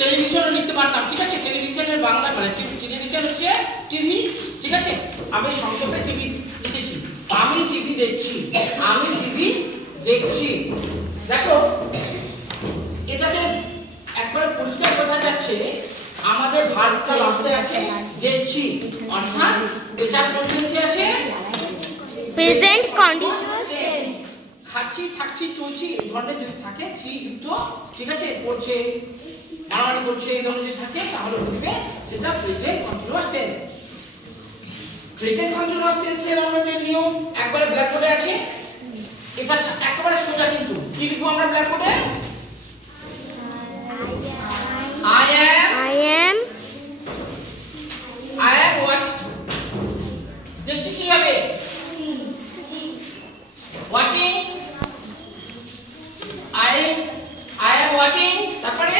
টেলিভিশনও লিখতে পারতাম, ঠিক আছে। টেলিভিশনের বাংলা মানে টেলিভিশন হচ্ছে টিভি, ঠিক আছে। আমি সংক্ষেপে টিভি লিখেছি, আমি টিভি দেখছি, আমি টিভি দেখছি। দেখো এটাতে একবার পরিষ্কার বোঝা যাচ্ছে আমাদের ভার্বটা লাস্টে আছে দেখছি, অর্থাৎ এটা কোন টেন্সে আছে? Present continuous tense. খাচ্ছি, থাকছি, চলছি এই ধরনের যদি থাকে ছি যুক্ত, ঠিক আছে, করছে, মারামারি করছে এই ধরনের যদি থাকে তাহলে বুঝবে সেটা present continuous tense. Present continuous টেন্সের আমাদের নিয়ম একবারে ব্ল্যাকবোর্ডে আছে, এটা একেবারে সোজা। কিন্তু কি লিখবো আমরা ব্ল্যাকবোর্ডে? I am watching। দেখছি কি হবে? watching। I am watching। তারপরে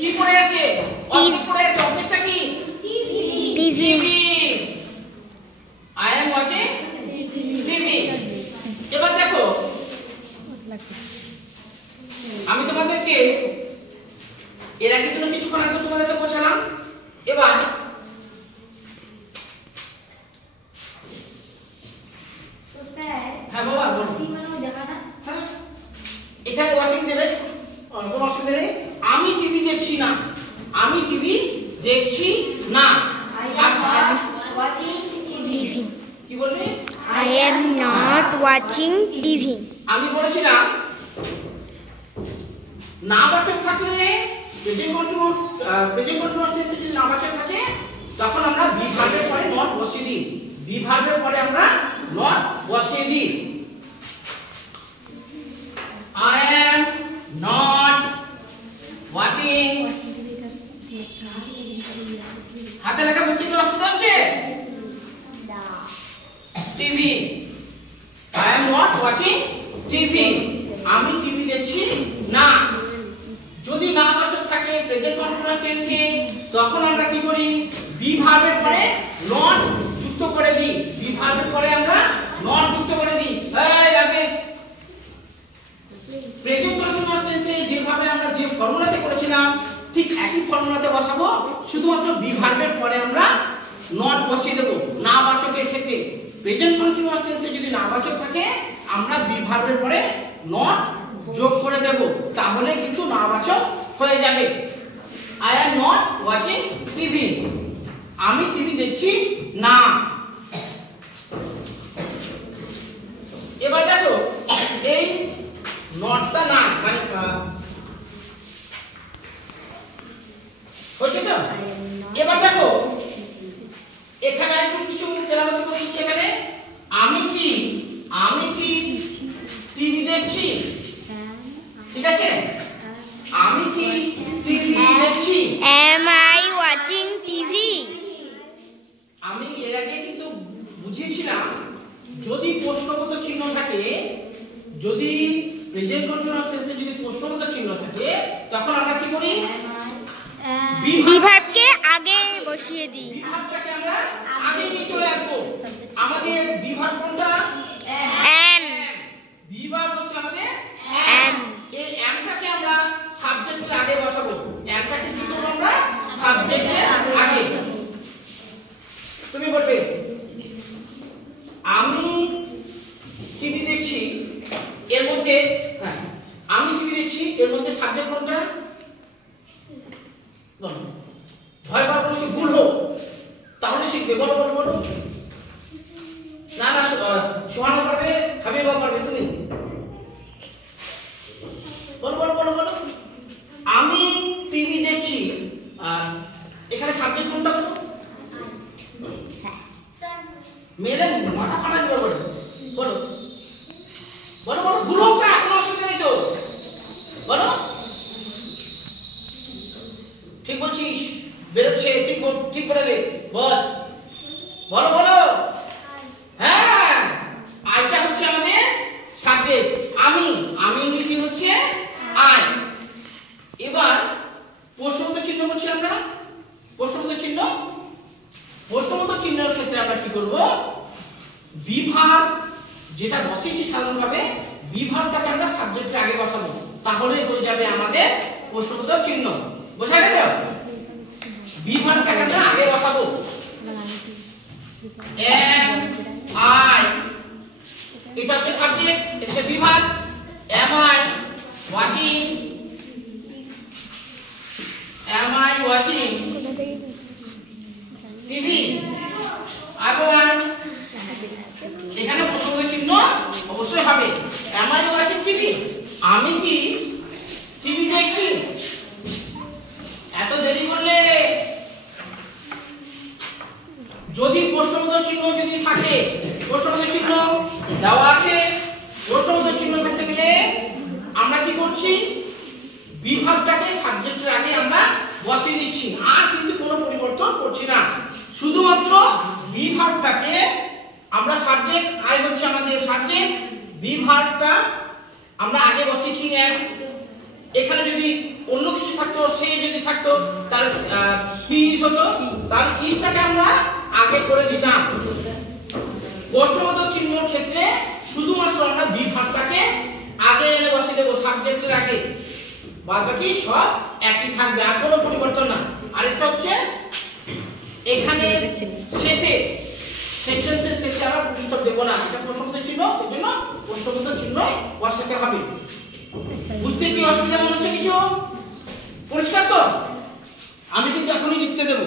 কি পড়ে আছে? অবজেক্ট পড়ে আছে। অবজেক্টটা কি? TV. I am watching TV. এবার দেখো আমি তোমাদেরকে এর আগে তো কিছুক্ষণ আগে তোমাদেরকে বোঝালাম। এবার তো স্যার হ্যাঁ বাবা বলো। সিমানো দেখা না? হ্যাঁ এখানে ওয়াচিং দেবে, কোনো অসুবিধা নেই। আমি টিভি দেখছি না, আমি টিভি দেখছি না। I am not watching TV. কি বললি? I am not watching TV. আমি বলেছিলাম নাবাচক থাকলে প্রেজেন্ট কন্টিনিউয়াস টেন্সে যদি নাবাচক থাকে তখন আমরা বি ভার্বের পরে নট বসিয়ে দিই। বি ভার্বের পরে আমরা নট বসিয়ে দিই। I am not watching। হাতে লেখা বুঝতে কি অসুবিধা হচ্ছে? TV. I am not watching TV। আমি টিভি দেখছি না। যদি নাবাচক থাকে প্রেজেন্ট কন্টিনিউয়াস টেন্সে তখন আমরা কি করি? বি ভার্বের পরে নট যুক্ত করে দিই। বি ভার্বের পরে আমরা নট যুক্ত করে দিই। এই রাকেশ, প্রেজেন্ট কন্টিনিউয়াস টেন্সে যেভাবে আমরা যে ফর্মুলাতে করেছিলাম ঠিক একই ফর্মুলাতে বসাবো, শুধুমাত্র বি ভার্বের পরে আমরা নট বসিয়ে দেব। নাবাচকের ক্ষেত্রে প্রেজেন্ট কন্টিনিউয়াস টেন্সে যদি নাবাচক থাকে আমরা বি ভার্বের পরে নট যোগ করে দেব, তাহলে কিন্তু নাবাচক হয়ে যাবে। I am not watching TV। আমি টিভি দেখছি না। এবার দেখো এই নটটা না মানে হচ্ছে তো। এবার দেখো এখানে একটু কিছু কেরামতি করে দিচ্ছি। এখানে আমি কি টিভি দেখছি, ঠিক আছে। আমি কি টিভি দেখছি? Am I watching TV? আমি এর আগে কিন্তু বুঝিয়েছিলাম যদি প্রশ্নবোধক চিহ্ন থাকে, যদি প্রেজেন্ট কন্টিনিউয়াস টেন্সে যদি প্রশ্নবোধক চিহ্ন থাকে তখন আমরা কি করি? বি ভার্বকে আগে বসিয়ে দিই। বি ভার্বটাকে আমরা আগে নিয়ে চলে আসবো। আমাদের বি ভার্ব কোনটা? Am। বি ভার্ব হচ্ছে আমাদের Am। এই আমটাকে আমরা সাবজেক্টের আগে বসাবো। আমটাকে কি করব আমরা? সাবজেক্টের আগে। তুমি বলবে আমি টিভি দেখছি, এর মধ্যে হ্যাঁ আমি টিভি দেখছি এর মধ্যে সাবজেক্ট কোনটা? বলো। ভয় পাওয়ার কোনো কিছু ভুল হোক তাহলে শিখবে। বলো বলো বলো। না না সোহানা পারবে, হাবিবা পারবে, তুমি বলো বলো বলো বলো। আমি টিভি দেখছি, আর এখানে সাবজেক্ট কোনটা বলো? মেরে মাথা ফাটা দিবে। বলো বলো বলো বলো। ভুল হোক না, কোনো অসুবিধা নেই তো। বলো ঠিক বলছিস, বেরোচ্ছে, ঠিক বলবে। বল বলো বলো। হ্যাঁ আইটা হচ্ছে আমাদের সাবজেক্ট। আমি ইংরেজি হচ্ছে আই। এবার প্রশ্নবোধক চিহ্ন বলছি আমরা। প্রশ্নবোধক চিহ্নের ক্ষেত্রে আমরা কি করব? বি ভার্ব যেটা বসিয়েছি সাধারণভাবে বি ভার্বটাকে আমরা সাবজেক্টের আগে বসাবো, তাহলে হয়ে যাবে আমাদের প্রশ্নবোধক চিহ্ন। বোঝা গেল? বি ভার্বটাকে আমরা আগে বসাবো। am I, এটা হচ্ছে সাবজেক্ট, এটা হচ্ছে be verb. am I watching, am I watching TV? আবার এখানে প্রশ্নবোধক চিহ্ন অবশ্যই হবে। am I watching TV, আমি কি টিভি দেখছি? এত দেরি করলে যদি প্রশ্নবোধক চিহ্ন যদি থাকে, প্রশ্নবোধক চিহ্ন দেওয়া আছে, প্রশ্নবোধক চিহ্ন করতে গেলে আমরা কি করছি? বি ভার্বটাকে সাবজেক্টের আগে আমরা বসিয়ে দিচ্ছি, আর কিন্তু কোনো পরিবর্তন করছি না। শুধুমাত্র বি ভার্বটাকে আমরা সাবজেক্ট, আই হচ্ছে আমাদের সাবজেক্ট, বি ভার্বটা আমরা আগে বসিয়েছি am। এখানে যদি অন্য কিছু থাকতো, সে যদি থাকতো তাহলে হি ইজ হতো, তাহলে ইজটাকে আমরা আগে করে দিতাম। প্রশ্নবোধক চিহ্নের ক্ষেত্রে শুধুমাত্র আমরা বি ভার্বটাকে আগে এনে বসিয়ে দেব সাবজেক্টের আগে, বাদ বাকি সব একই থাকবে, আর কোনো পরিবর্তন না। আরেকটা হচ্ছে এখানে শেষে, সেন্টেন্সের শেষে আমরা ফুল স্টপ দেব না, এটা প্রশ্নবোধক চিহ্ন, সেজন্য প্রশ্নবোধক চিহ্ন বসাতে হবে। বুঝতে কি অসুবিধা মনে হচ্ছে কিছু? পরিষ্কার তো? আমি কিন্তু এখনই লিখতে দেবো।